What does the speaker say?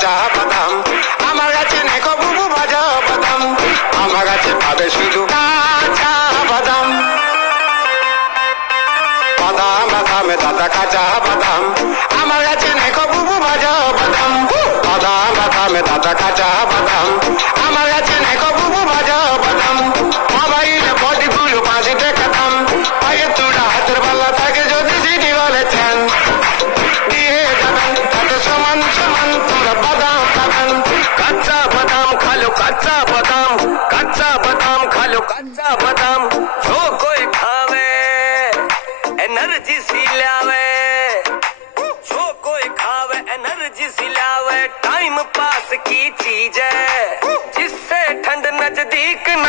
কাঁচা বাদাম, আমার কাছে নেই গো বুবু ভাজা বাদাম, আমার কাছে পাবে শুধু কাঁচা বাদাম। বাদাম বাদামে দাদা কাঁচা বাদাম, আমার কাছে নেই গো বুবু ভাজা বাদাম, বাদাম বাদামে দাদা কাঁচা বাদাম, আমার কাছে নেই গো বুবু ভাজা বাদাম। মোবাইলে বডিগুলো 5 টাকা দাম, পায়ের তোরা হাতের পাল্লা থাকে যদি সিটি বলেছেন দিয়ে যাবেন, তাতে সমান সমান তোরা বাদাম পাবেন। কাঁচা বাদাম খালো কাঁচা বাদাম, কাঁচা বাদাম খালো কাঁচা বাদাম, जो कोई खावे एनर्जी सी लावे, जो कोई खावे एनर्जी सी लावे, टाइम पास की चीज है जिससे ठंड नजदीक न